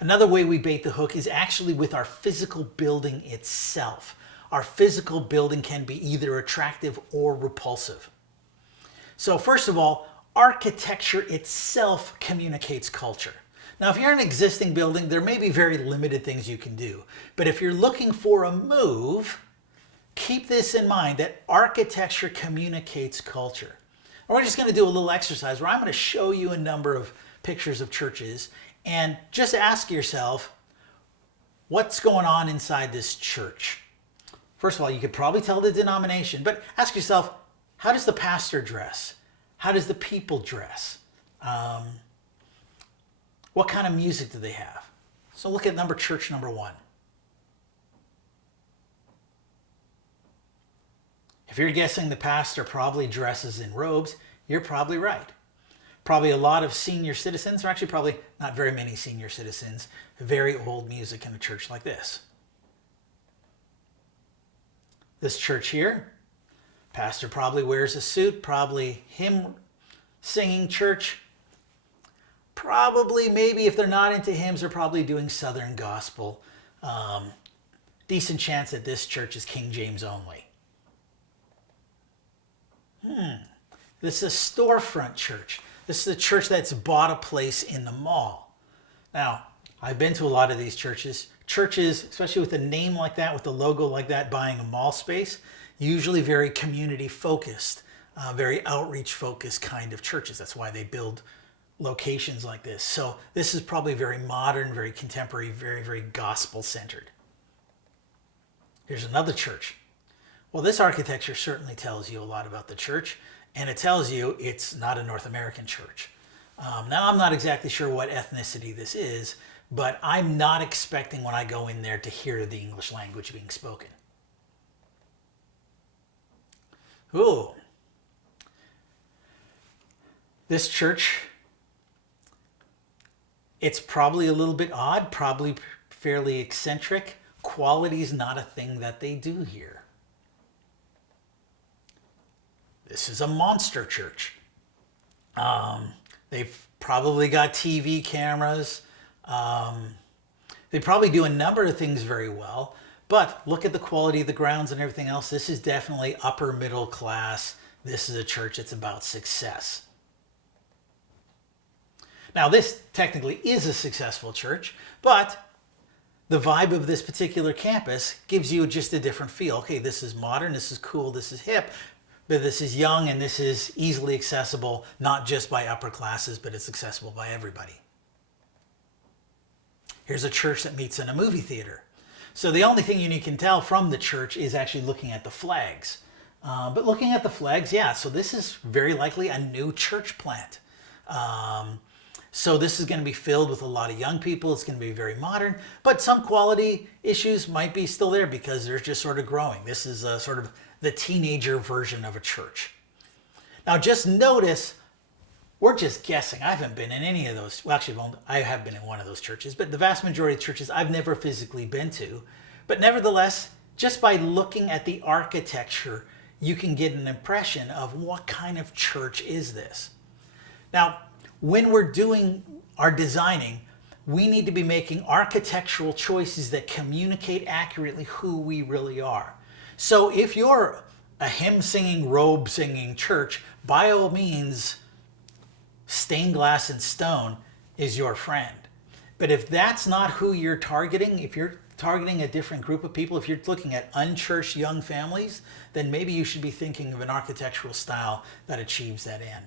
Another way we bait the hook is actually with our physical building itself. Our physical building can be either attractive or repulsive. So first of all, architecture itself communicates culture. Now, if you're an existing building, there may be very limited things you can do. But if you're looking for a move, keep this in mind that architecture communicates culture. And we're just going to do a little exercise where I'm going to show you a number of pictures of churches and just ask yourself, what's going on inside this church? First of all, you could probably tell the denomination, but ask yourself, how does the pastor dress? How does the people dress? What kind of music do they have? So look at church number 1. If you're guessing the pastor probably dresses in robes, you're probably right. Probably a lot of senior citizens, or actually probably not very many senior citizens, very old music in a church like this. This church here, pastor probably wears a suit, probably hymn singing church. Probably, maybe if they're not into hymns, they're probably doing Southern gospel. Decent chance that this church is King James only. This is a storefront church. This is a church that's bought a place in the mall. Now, I've been to a lot of these churches. Churches, especially with a name like that, with a logo like that, buying a mall space, usually very community focused, very outreach focused kind of churches. That's why they build locations like this. So this is probably very modern, very contemporary, very, very gospel centered. Here's another church. Well, this architecture certainly tells you a lot about the church, and it tells you it's not a North American church. Now, I'm not exactly sure what ethnicity this is, but I'm not expecting when I go in there to hear the English language being spoken. Ooh. This church, it's probably a little bit odd, probably fairly eccentric. Quality is not a thing that they do here. This is a monster church. They've probably got TV cameras. They probably do a number of things very well, but look at the quality of the grounds and everything else. This is definitely upper middle class. This is a church that's about success. Now, this technically is a successful church, but the vibe of this particular campus gives you just a different feel. Okay, this is modern, this is cool, this is hip, but this is young and this is easily accessible, not just by upper classes, but it's accessible by everybody. Here's a church that meets in a movie theater. So the only thing you can tell from the church is actually looking at the flags. But looking at the flags, yeah, so this is very likely a new church plant. So this is going to be filled with a lot of young people. It's going to be very modern, but some quality issues might be still there because they're just sort of growing. This is sort of the teenager version of a church. Now just notice, we're just guessing. I haven't been in any of those. Well, actually, I have been in one of those churches, but the vast majority of churches I've never physically been to. But nevertheless, just by looking at the architecture, you can get an impression of what kind of church is this. Now, when we're doing our designing, we need to be making architectural choices that communicate accurately who we really are. So if you're a hymn-singing, robe-singing church, by all means, stained glass and stone is your friend. But if that's not who you're targeting, if you're targeting a different group of people, if you're looking at unchurched young families, then maybe you should be thinking of an architectural style that achieves that end.